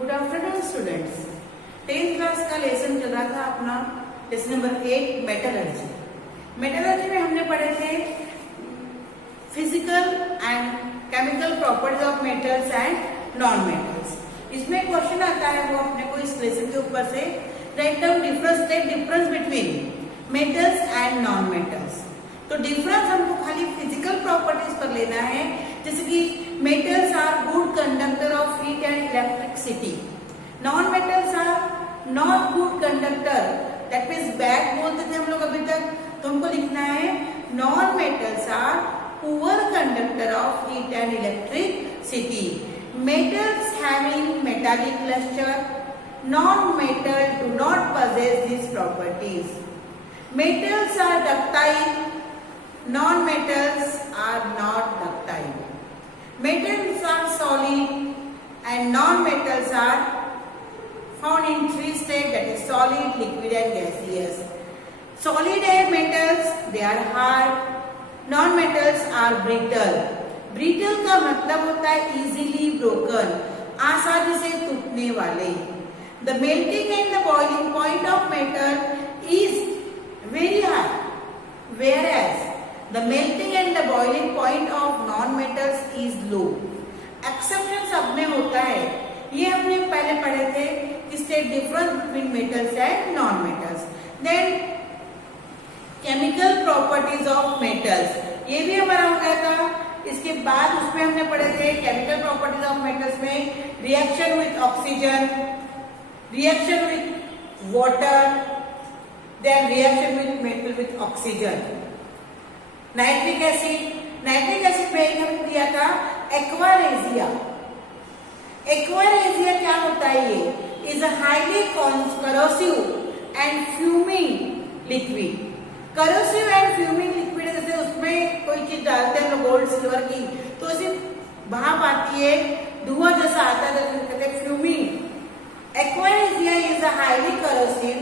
Good afternoon students. 10th class का lesson चल रहा था अपना लेसन नंबर 8 मेटलर्जी। मेटलर्जी में हमने पढ़े थे physical and chemical properties of metals and non metals. इसमें क्वेश्चन आता है वो अपने को इस लेसन के ऊपर से write down difference between metals and non metals. तो डिफरेंस हमको खाली फिजिकल प्रॉपर्टीज पर लेना है, जैसे कि metals are good conductor of heat and electricity, non metals are not good conductor, that means bad बोलते थे हम लोग अभी तक। तो हमको लिखना है non metals are poor conductor of heat and electricity, metals having metallic lustre, non metal do not possess these properties. Metals are ductile, non-metals are not ductile. Metals are solid and non-metals are found in three states, that is solid, liquid and gaseous. Solid air metals, they are hard, non-metals are brittle. Brittle का मतलब होता है easily broken, आसानी से टूटने वाले. The melting and the boiling point of metal is very high, whereas the melting and the boiling point of non-metals is low. Exception सब में होता है, ये हमने पहले पढ़े थे कि state difference between metals and non-metals. Then chemical properties of metals, ये भी हमारा हो गया था। इसके बाद उसमें हमने पढ़े थे chemical properties of metals में reaction with oxygen, reaction with water, then reaction with metal with oxygen. Nitric acid में एक हम दिया था एक्वारेजिया। एक्वारेजिया क्या होता है? ये is a highly corrosive and fuming liquid. Corrosive and fuming liquid, जैसे उसमें कोई चीज डालते हैं गोल्ड सिल्वर की तो उसे भाप आती है, धुआं जैसा आता है, तो कहते हैं fuming. Aqua regia is a highly corrosive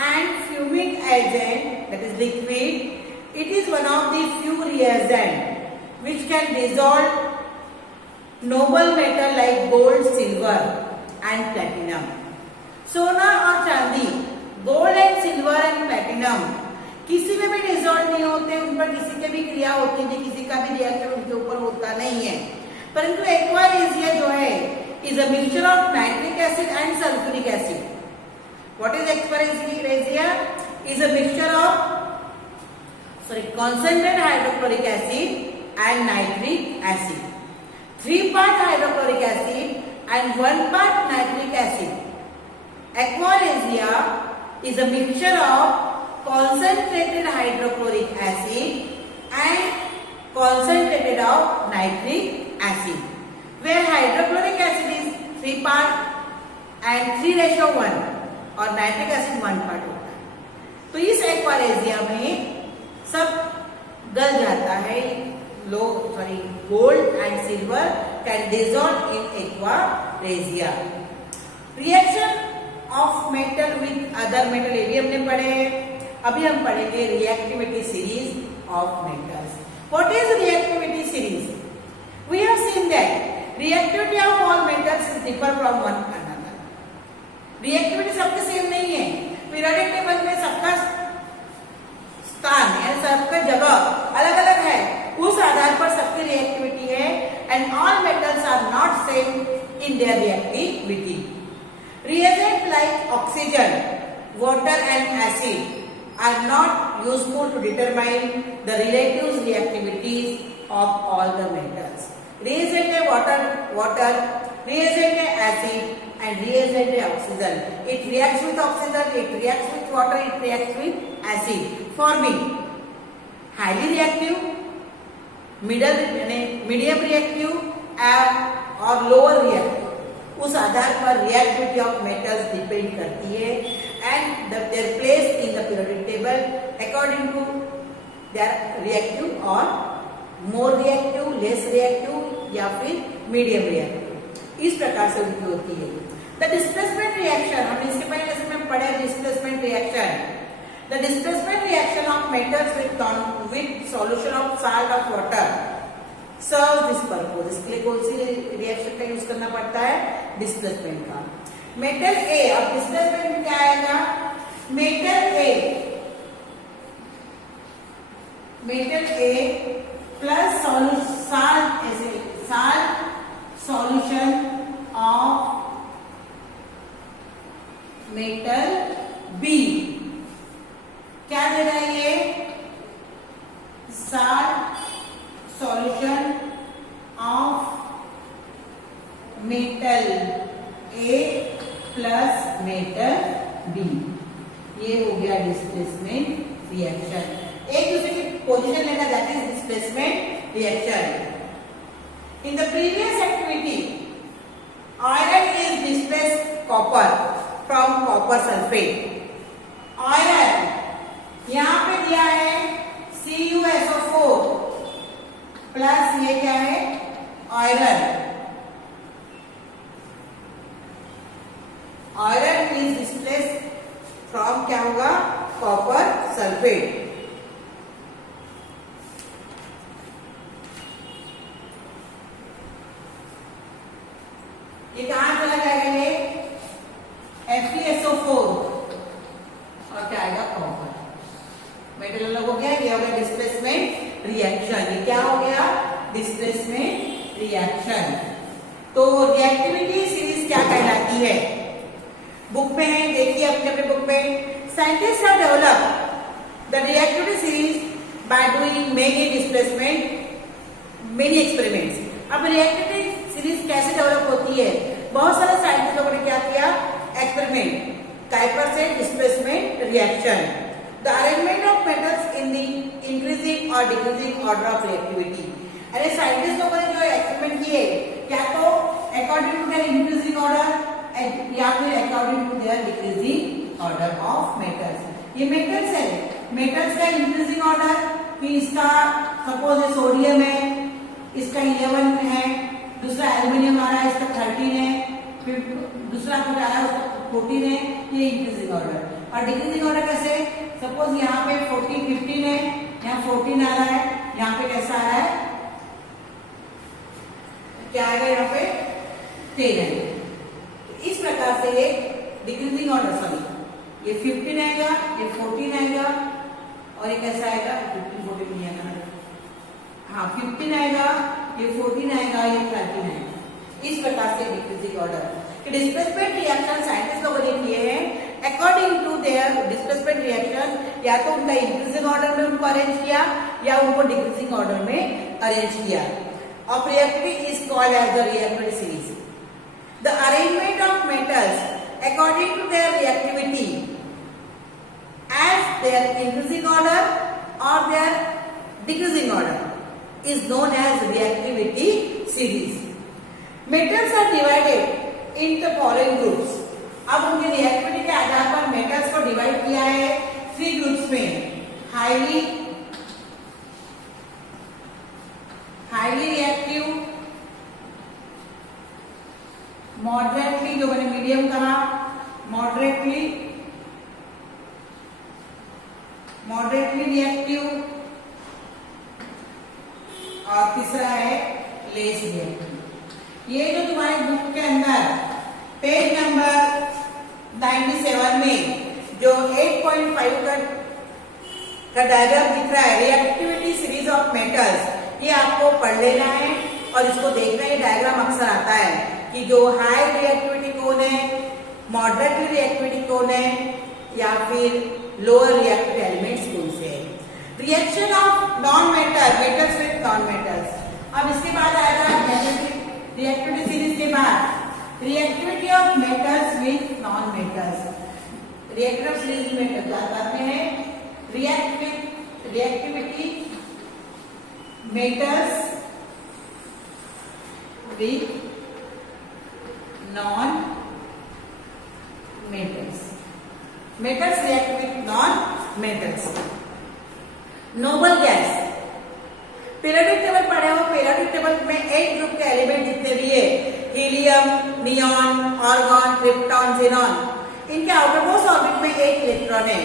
and fuming agent, that is liquid. It is one of the few reagents which can dissolve noble metal like gold, silver and platinum. सोना और चांदी, gold and silver and platinum किसी में भी dissolve नहीं होते, उन पर किसी की भी क्रिया होती नहीं, किसी का भी रिएक्शन उनके ऊपर होता नहीं है। परंतु एक्वारेजिया जो है is a mixture of nitric acid and sulphuric acid. What is aquaresia? Is a mixture of concentrated hydrochloric acid and nitric acid. 3 part hydrochloric acid and 1 part nitric acid. Aquaresia is a mixture of concentrated hydrochloric acid and concentrated of nitric acid, where hydrochloric acid is 3 part and 3:1 और nitric acid 1 part होता है। तो इस aqua regia में सब गल जाता है, gold and silver can dissolve in aqua regia. Reaction of metal with other metal, ये भी हमने पढ़े हैं। अभी हम पढ़ेंगे reactivity series of metals. What is reactivity series? We have seen that reactivity of all metals is differ from one another. Reactivity सबके same नहीं है। पीरियोडिक टेबल में सबका स्थान यानी सबका जगह अलग अलग है, उस आधार पर सबकी रिएक्टिविटी है। And all metals are not same in their reactivity. Reagent like oxygen, water and acid are not useful to determine the relative reactivities of all the metals. Reagent है वाटर, reagent है acid and reagent है oxygen. It reacts with oxygen, it reacts with water, it reacts with acid, forming highly reactive, medium reactive और lower reactive. उस आधार पर reactivity of metals depend करती है and their place in the periodic table according to their reactive or more reactive, less reactive या फिर medium reactive, इस प्रकार से उनकी होती है। द डिस्प्लेसमेंट रिएक्शन, हम इसके पहले लेसन में पढ़े displacement reaction. The displacement reaction of metals with solution of salt of water serve this purpose. इसके लिए कौन सी रिएक्शन का यूज करना पड़ता है? डिस्प्लेसमेंट का। मेटल ए, अब डिस्प्लेसमेंट क्या आएगा? Metal A plus solution of metal B, क्या दे रहा है ये? Solution of metal A plus metal B. ये हो गया डिस्प्लेसमेंट रिएक्शन। एक दूसरे की पोजीशन लेना, that is displacement reaction. In the previous activity iron is displaced copper from copper sulphate. Iron यहां पे दिया है CuSO4 प्लस ये क्या है? Iron. Iron is displaced from क्या होगा? Copper sulphate. ये कहां चला जाएगा? ये FeSO4 और क्या आएगा? कॉपर। मेटल अलग हो गया, ये हो गया डिस्प्लेसमेंट रिएक्शन। ये क्या हो गया? Displacement reaction. तो रिएक्टिविटी सीरीज क्या कहलाती है? बुक में है, देखिए अपने अपने बुक में। Scientist have developed the reactivity series by doing many displacement many experiments. अब रिएक्टिविटी सीरीज कैसे डेवलप होती है? बहुत सारे साइंटिस्ट लोगों ने क्या किया? एक्सपेरिमेंट, काइपर से displacement reaction, the arrangement of metals in the increasing और डिक्रीजिंग ऑर्डर ऑफ रिएक्टिविटी। अरे साइंटिस्ट लोगों ने जो एक्सपेरिमेंट किए, क्या तो according to their increasing order या फिर according to their decreasing order of metals. ये मेटल्स है, मेटल्स का इंक्रीजिंग ऑर्डर, फिर इसका सपोज है सोडियम है, इसका 11 है, दूसरा एल्यूमिनियम आ रहा है, इसका 13 है, फिर दूसरा कुछ आ रहा है उसका 14 है। ये इंक्रीजिंग ऑर्डर। और डिक्रीजिंग ऑर्डर कैसे? सपोज यहाँ पे 14, 15 है, यहाँ 14 आ रहा है, यहाँ पे कैसा आ रहा है? क्या आएगा? यहाँ पे 10 है। इस प्रकार से ये डिक्रीजिंग ऑर्डर, सॉरी, ये 15 आएगा, ये 14 आएगा और ये कैसा आएगा? 15, 14 नहीं आएगा, हाँ 15 आएगा, ये 14 आएगा, ये 13 आएगा। इस प्रकार से decreasing order. Displacement reaction scientist लोगों ने किए हैं according to their displacement reaction. या तो उनका इंक्रीजिंग ऑर्डर में उनको अरेंज किया या उनको डिक्रीजिंग ऑर्डर में अरेंज किया। Of reactivity is called as the reactivity series. The arrangement of metals according to their reactivity as their increasing order और their decreasing order is known as reactivity series. Metals are divided in the following groups. अब उनके reactivity के आधार पर metals को divide किया है 3 groups में। Highly reactive, moderately, जो मैंने मीडियम कहा, मॉडरेटली रिएक्टिव, और तीसरा है लेस रिएक्टिव। ये जो तुम्हारे बुक के अंदर पेज नंबर 97 में जो 8.5 का डायग्राम दिख रहा है, रिएक्टिविटी सीरीज ऑफ मेटल्स, ये आपको पढ़ लेना है और इसको देखना है। डायग्राम अक्सर आता है कि जो हाई रिएक्टिविटी कौन है, मॉडरेट रिएक्टिविटी कौन है, या फिर लोअर रिएक्टिव एलिमेंट्स कौन से है। Reaction of non metals with non metals. अब इसके बाद आएगा रिएक्टिविटी सीरीज के बाद reactivity of metals with non metals. Reactive series में बताते हैं reactivity metals with non metals. Metals react with non metals. Noble gas, periodic table पढ़े हो, पीरियोडिक टेबल में 8 ग्रुप के एलिमेंट जितने भी है, helium, neon, argon, krypton, xenon, इनके आउटर मोस्ट ऑर्बिट में 8 इलेक्ट्रॉन है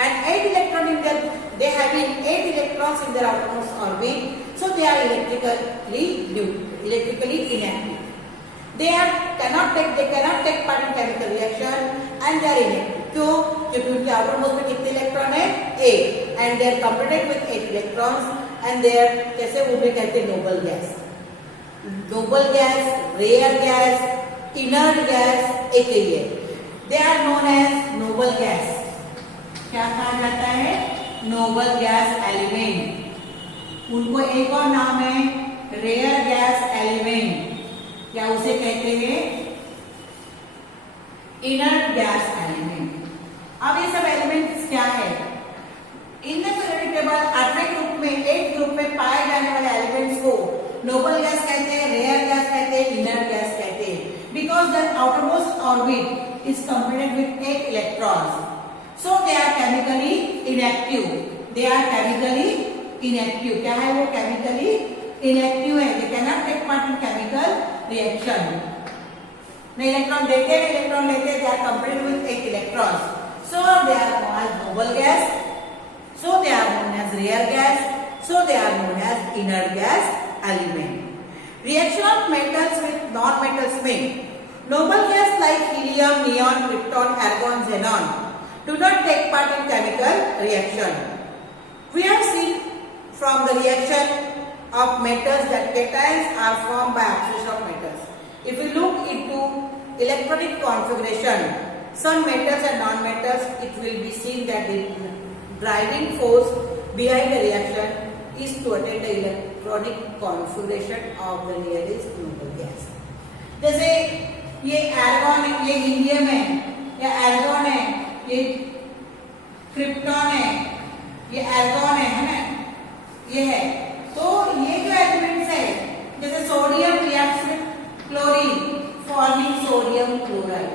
and 8 electron in their they have 8 electrons in their outermost orbit, so they are electrically inactive. They cannot take part in chemical reaction and they are inactive. क्यों? क्योंकि उनके outermost में कितने electron है? 8 and they are completed with 8 electrons and they are कैसे उन्हें कहते हैं noble gas, rare gas, inert gas एक ही है. They are known as noble gas. क्या कहा जाता है? noble gas element. उनको एक और नाम है rare gas element, या उसे कहते हैं inert gas element. अब ये सब एलिमेंट्स क्या है? In the periodic table 8 group में पाए जाने वाले एलिमेंट्स को नोबल गैस कहते हैं, रेयर गैस कहते हैं, इनर्ट गैस कहते हैं, because the outermost orbit is completed with 8 electrons, so they are chemically inactive. क्या है वो? केमिकली इनएक्टिव है. They can not take part in chemical reaction. न इलेक्ट्रॉन देते हैं, इलेक्ट्रॉन लेते हैं. They are completed with 8 electrons, so they are known as noble gas, so they are known as rare gas, so they are known as inert gas element. Reaction of metals with non-metals में noble gas like helium, neon, krypton, argon, xenon do not take part in chemical reaction. We have seen from the reaction of metals that cations are formed by oxidation of metals. If we look into electronic configuration, some metals and non-metals, it will be seen that the driving force behind the reaction is to attain the electronic configuration of the nearest noble gas. जैसे ये argon है, ये helium है, या argon है, ये krypton है, ये argon है ना, ये है. तो ये जो एलिमेंट्स है, जैसे sodium reacts with chlorine forming sodium chloride.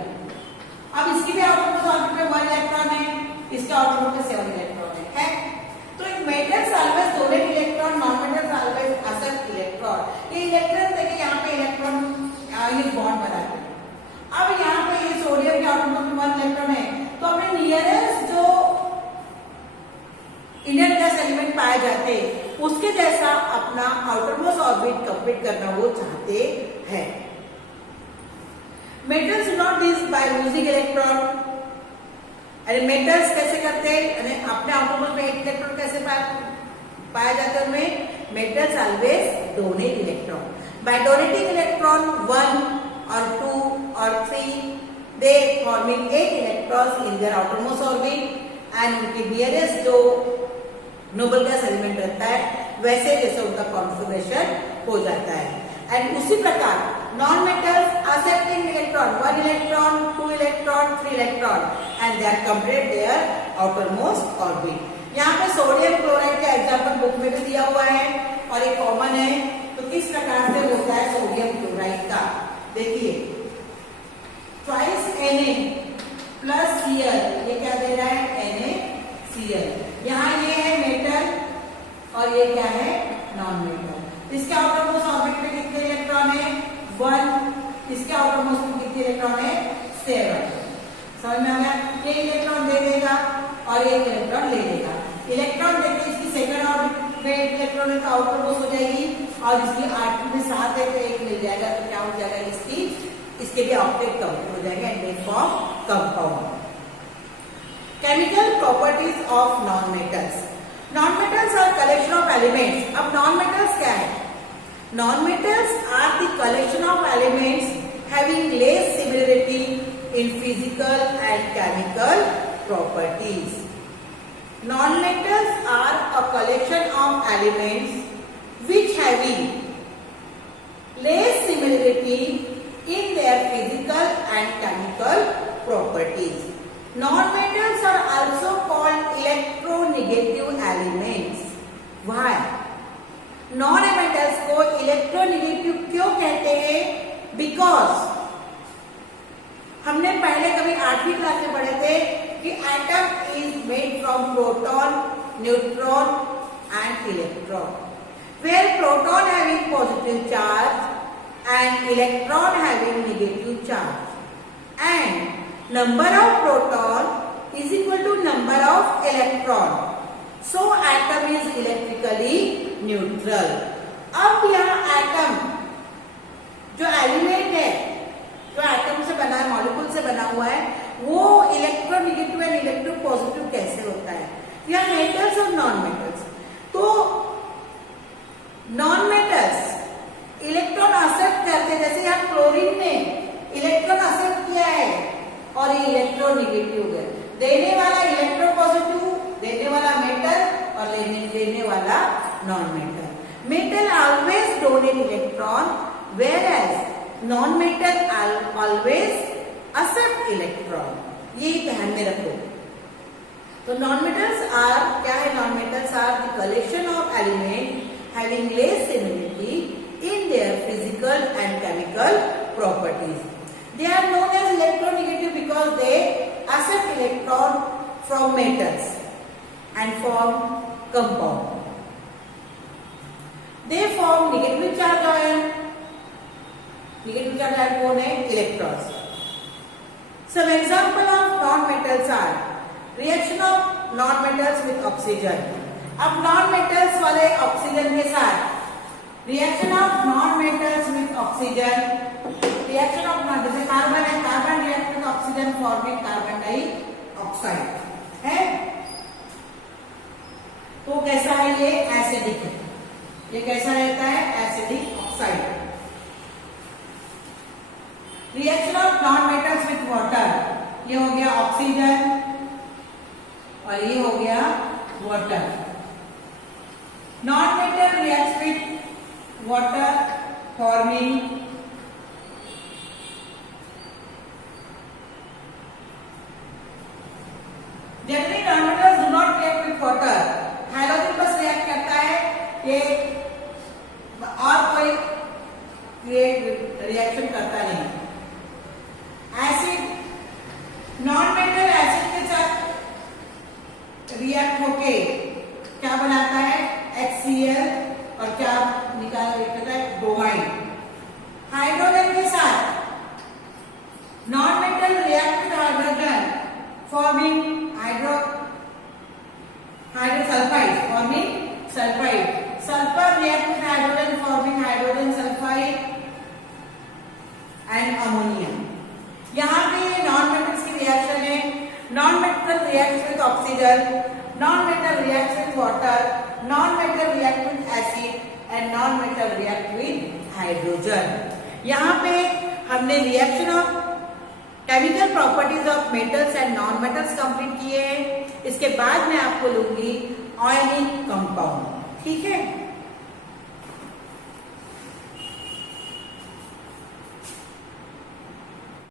अब इसकी भी आउटपुट ऑर्बिट में 1 इलेक्ट्रॉन है, इसका आउटपुट में 7 इलेक्ट्रॉन है. तो इन metals always donate electron, non metals always accept electron. ये इलेक्ट्रॉन देखिए यहाँ पे इलेक्ट्रॉन ये बॉन्ड बनाते हैं. अब यहाँ पे ये सोडियम के आउटपुट में 1 इलेक्ट्रॉन है, तो अपने नियरेस्ट जो इनर्ट गैस एलिमेंट पाए जाते हैं उसके जैसा अपना आउटरमोस्ट ऑर्बिट कंप्लीट करना वो चाहते हैं. Metals not this by losing electron. अरे मेटल्स कैसे करते हैं? अपने आउटरमोस्ट में 1 इलेक्ट्रॉन कैसे पाया जाता है? उनमें metals always donate electron. By donating electron 1 और 2 और 3 they forming 8 electrons in their outermost orbit and उनके नियरेस्ट जो नोबल गैस एलिमेंट रहता है वैसे जैसे उनका कॉन्फिगरेशन हो जाता है. एंड उसी प्रकार non metals accepting electron, 1 electron, 2 electron, 3 electron and they are complete their outermost orbit. यहाँ पे सोडियम क्लोराइड का एग्जाम्पल बुक में भी दिया हुआ है और ये कॉमन है. तो किस प्रकार से होता है सोडियम क्लोराइड का? देखिए, ट्वाइस Na प्लस Cl, ये क्या दे रहा है? NaCl. यहाँ ये है मेटल और ये क्या है? Non metal. इसके आउटरमोस्ट ऑर्बिट में कितने इलेक्ट्रॉन है? 1. इसके आउटरमोस्ट में कितने इलेक्ट्रॉन है? 7. समझ में आ गया? ये इलेक्ट्रॉन दे देगा और एक इलेक्ट्रॉन ले लेगा. इलेक्ट्रॉन देके इसकी सेकंड ऑर्बिट में 8 इलेक्ट्रॉन का आउटरमोस्ट हो जाएगी और इसकी 8 में 7 है तो 1 मिल जाएगा. तो क्या हो जाएगा? इसके भी ऑक्टेट कंप्लीट हो जाएगा and they form compound. Chemical properties of non metals. Non metals are collection of elements. अब नॉन मेटल्स क्या है? Non-metals are the collection of elements having less similarity in physical and chemical properties. Non-metals are a collection of elements which having less similarity in their physical and chemical properties. Non-metals are also called electronegative elements. Why? Non metals को electronegative क्यों कहते हैं? Because हमने पहले कभी 8वीं class में पढ़े थे कि atom is made from proton, neutron and electron, where proton having positive charge and electron having negative charge and number of proton is equal to number of electron. so atom is electrically neutral. अब यहाँ atom जो element है, जो atom से बना है, molecule से बना हुआ है, वो इलेक्ट्रोनेगेटिव एंड इलेक्ट्रोपॉजिटिव कैसे होता है? या मेटल्स और नॉन मेटल्स। तो नॉन मेटल्स इलेक्ट्रॉन एक्सेप्ट करते, जैसे यहाँ क्लोरीन ने इलेक्ट्रॉन एक्सेप्ट किया है और ये इलेक्ट्रोनेगेटिव है, देने वाला इलेक्ट्रोपॉजिटिव, देने वाला मेटल और लेने वाला non metal. Metal always donate electron, whereas non-metal always accept electron. ये ध्यान में रखो। तो non-metals are क्या है? Non-metals are the collection of elements having less similarity in their physical and chemical properties. They are known as electronegative because they accept electron from metals and form compound. They form negative charge ion. Negative charge ion कौन है? Electrons. Some example of non-metals are reaction of non-metals with oxygen. अब non-metals वाले oxygen के साथ reaction of non-metals with oxygen, reaction of जैसे carbon है, carbon react with oxygen forming carbon dioxide है। तो कैसा है? ये एसिडिक है। ये कैसा रहता है? Acidic oxide. Reaction of non metals with water, ये हो गया ऑक्सीजन और ये हो गया water. Non metal react with water forming generally non metals do not react with water. Hydrogen बस रिएक्ट करता है, ये और कोई रिएक्शन करता नहीं। एसिड नॉन मेटल एसिड के साथ रिएक्ट होके क्या बनाता है? HCl और क्या निकाल देता है? ब्रोमाइड। हाइड्रोजन के साथ non metal react with hydrogen forming hydrosulphide, forming sulphide. Sulphur react with hydrogen forming hydrogen sulphide and ammonia. यहाँ पे नॉन मेटल्स की रिएक्शन है। Non metal react with oxygen, non metal react with water, non metal react with acid and non metal react with hydrogen. यहाँ पे हमने reaction of chemical properties of metals and non metals complete किए हैं। इसके बाद मैं आपको लूंगी आयनिक कंपाउंड। ठीक है।